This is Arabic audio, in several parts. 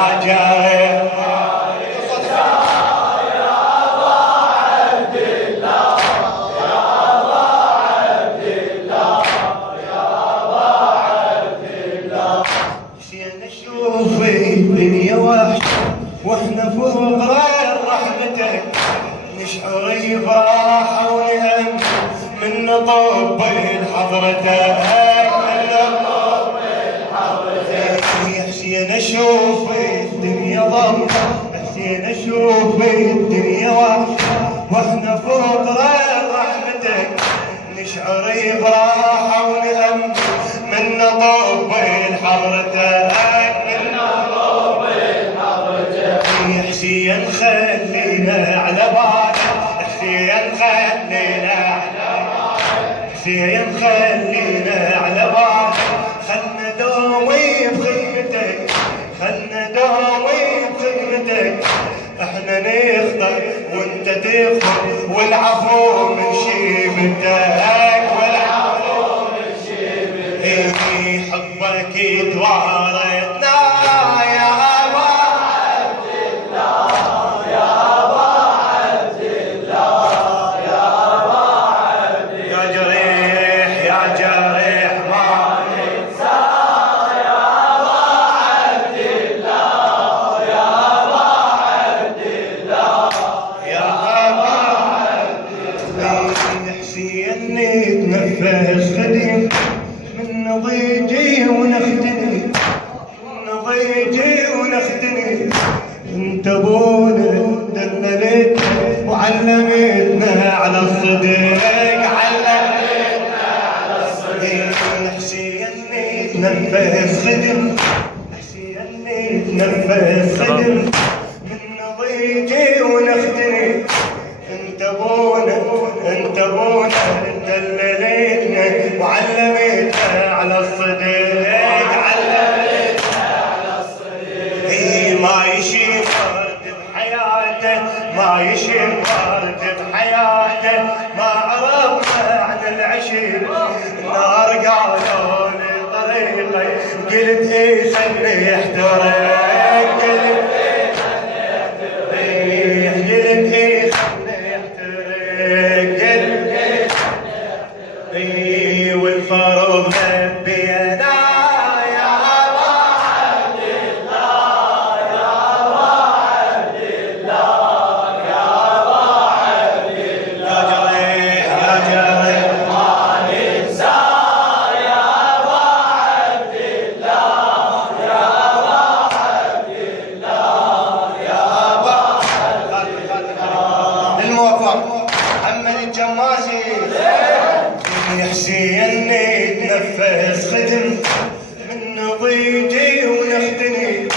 يا جارح الدنيا وحش واحنا فوق غير رحمتك نشعر بفرحة ونهم من طب حضرتك يا حسين اشوف الدنيا ضم حسين اشوف الدنيا وحش واحنا فوق غير رحمتك نشعر بفرحة ونهم من طب حضرتك حسين خلينا على بالك حسين خلينا على بالك حسين خلينا على بالك خلنا دومي بخدمتك خلنا دومي بخدمتك احنا نخضر وانت تخضر والعفو من شيبتك والعفو من شيبتك حبك يتوارثنا نتنفس خديم من نضيجي ونختني من نضيجي ونختني انت ابونا دللتنا وعلمتنا على الصدق علمتنا على الصدق حسين نتنفس خدم حسين نتنفس خدم من نضيجي ونختني انت ابونا انت ابونا دللتنا وعلمتنا على الصدق علمتنا على الصدق ما يشيل ورد بحياته ما يشيل ورد بحياته ما عرفنا عن العشق النار قالوا لي طريقي قلت ايه خلي يحترق قلت ايه خلي يحترق قلت ايه والفاروق نبينا يا ابا عبد الله يا ابا عبد الله يا ابا عبد الله يا جريح ما ننسى يا ابا عبد الله يا ابا عبد الله يا ابا عبد الله الموفق محمد الجمازي حسين نتنفس خدم من نضيجي ونختني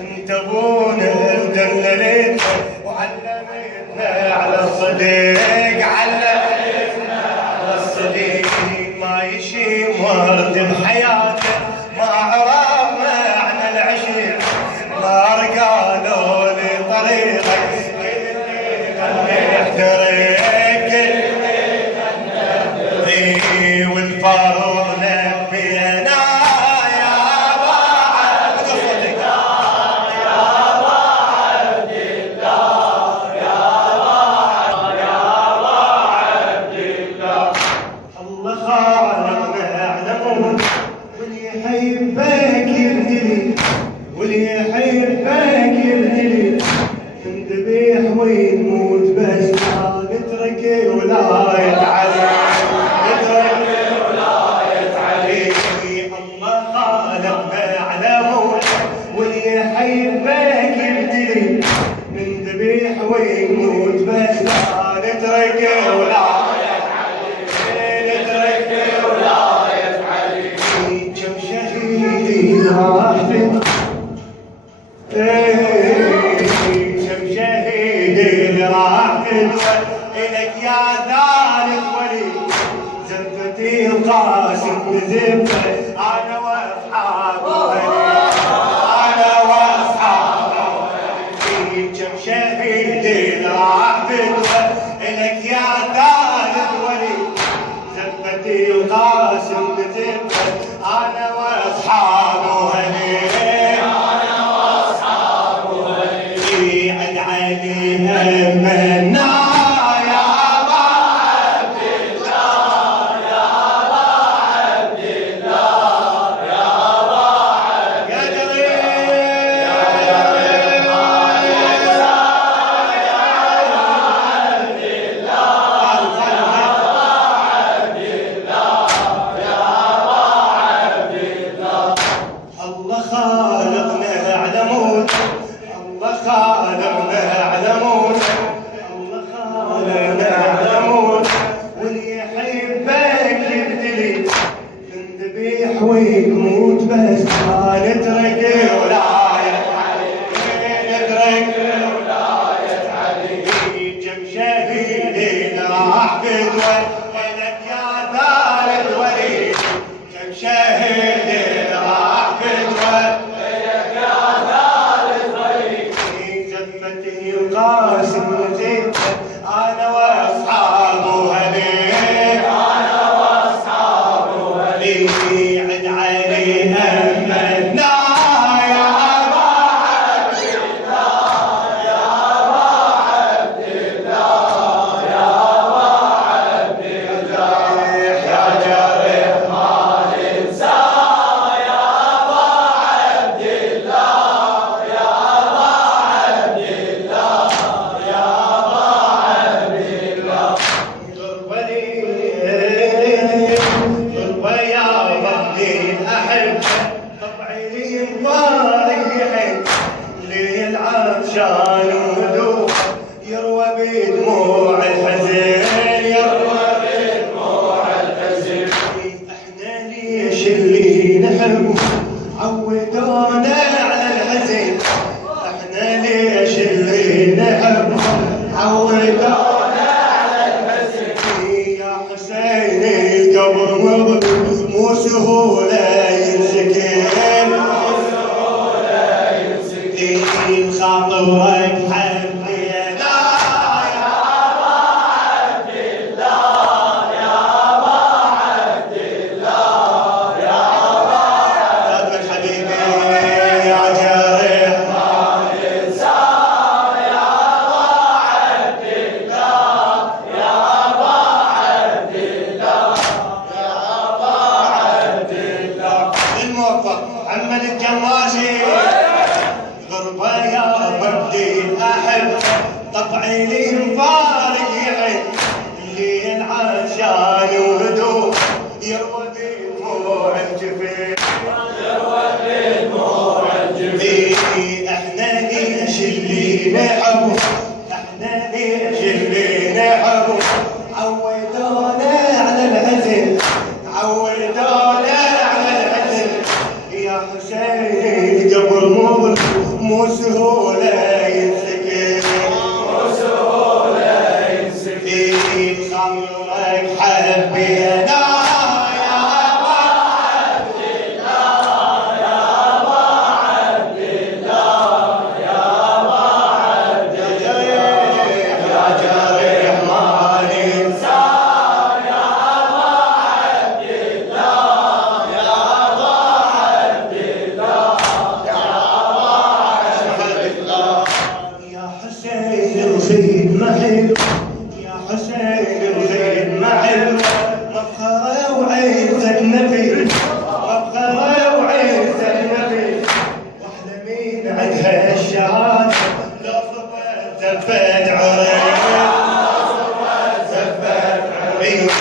انت ابونا دللتنا وعلمتنا على الصدق علمتنا على الصدق ما يشيم ورد بحياته ما عرفنا عن العشق نار قالوا لي طريقك خلي يحترق والفاروق نبينا يا ابا عبد الله يا ابا عبد الله يا ابا عبد الله الله خالقنا اعلمون واللي يحبك يبتلي واللي يحبك يبتلي تنذبح ويموت بس ما نترك ولا يتعلم يحبك يبتلي من ذبيح ويموت بس لا نترك ولا نترك ولا يفعل كم شهيد راح كم شهيد راح ويموت بس ما نترك ولاية علي، نترك ولاية علي. كم شهيد راح فدوة ولك يا ثالث ولي، كم شهيد راح فدوة ولك يا ثالث ولي. زمتي القاسم وزيد انا واصحابه هلي، انا واصحابه هلي. عد علي همنا يا ابا عبد الله، يا ابا عبد الله، يا ابا عبد الله. يا جريح ما ننسى يا ابا عبد الله، يا ابا عبد الله، يا ابا عبد الله. غربة يا ظني احب طبعي لي مضايحي، ليل عطشان وذوق يروى بدموع الحزن، يروى بدموع الحزن. احنا ليش اللي نحب عودونا على الحزن، احنا ليش اللي نحب عودونا على الحزن. يا حسين القبر مظلم مو سهولة ينسكن، مو سهولة ينسكن. خاطرك حبينا يا ابا عبد الله، يا ابا عبد الله، يا ابا عبد الله. حبيبي يا جريح ما ننسى يا ابا عبد الله، يا ابا عبد الله، يا ابا عبد الله. الموفق محمد الجماشي. غربة يا بدي احب طبعي لي مفارق يحب، الليل عطشان وهدوء يروى بدموع الجفين، يروى بدموع الجفين. احنا ليش اللي نحب، احنا ليش اللي نحب عودونا على الحزن، عودونا على الحزن. يا حسين القبر مو سهولة ينسكن، مو سهولة ينسكن. خمرك حبينا يا ابا عبد الله، يا ابا عبد الله، يا ابا عبد الله. يا جريح ما ننسى يا ابا عبد الله، يا ابا عبد الله، يا ابا عبد الله. يا حسين وزيد ما حلو، يا حسين وزيد ما حلو. مفخرة وعزة النبي، مفخرة وعزة النبي. واحدة من عندها الشهادة لو صفت زفت عريق، زفت عريق.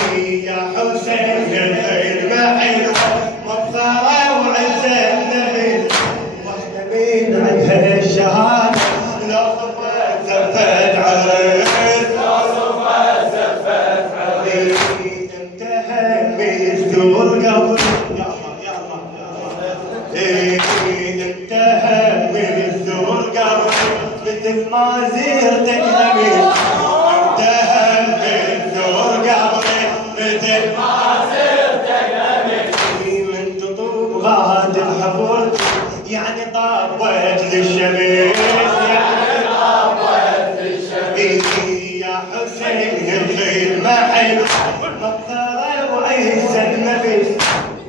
يا حسين الخيل ما حلو، مفخرة وعزة النبي. واحدة من عندها الشهادة لو صفت زفت عريق، لو صفت زفت عريق. انتهى بيزور قبر يا الله يا الله، انتهى بيزور قبر مثل ما زرتك نبي، انتهى بيزور قبر مثل ما زرتك نبي. من تطوب غاد الحفرت يعني طابت للشمس، يعني طابت للشمس. يا حسين الخيل ما حلو، مفخرة وعز النبي.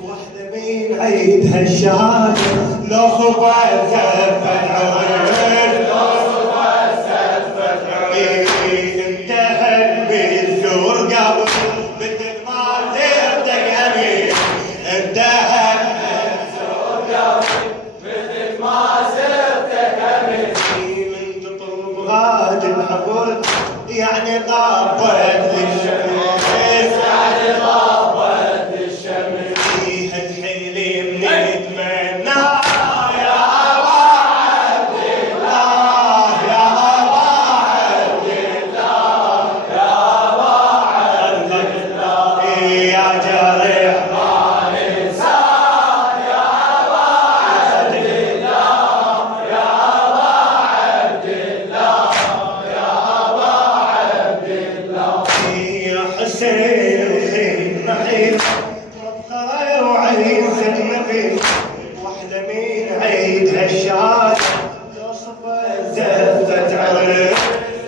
واحدة من عيدها الشهادة لو صفت زفت عريق، لو صفت زفت عريق. انتهى بالزور قبر مثل ما زرتك امين، انتهى بالزور قبر مثل ما زرتك امين. من تطلب غاد الحفرت يعني طابت للشمس، يعني طابت للشمس. فيها الحلم نتمنى يا ابا عبد الله، يا ابا عبد الله، يا ابا عبد الله. يا جريح ما ننسى تحلمين عيد هالشهادة لو صفت زفت عريس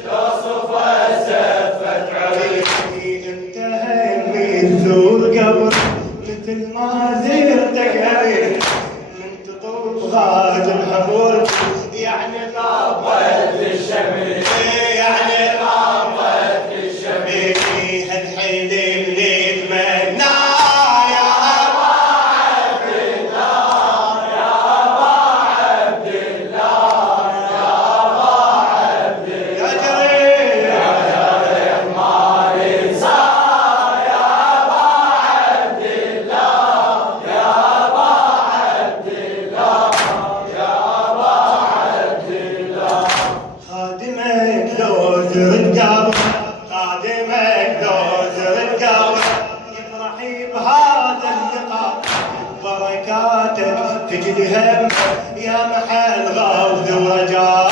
لو صفت زفت عريس انتهى من ثور قبر مثل ما زرتك قريب من تطوف غاد الحضور يعني طابت الشمس يعني طابت الشمس هالحلم اللي اتمنى يا ابا عبد الله يا ابا عبد الله يا ابا عبد الله يا جريح يا جريح ما ينسى يا ابا عبد الله يا ابا عبد الله يا ابا عبد الله خادمك لو زرت قبر خادمك لو زرت قبر افرحي بهذا اللقاء بركاتك تجلي هم يا محل غوث ورجاء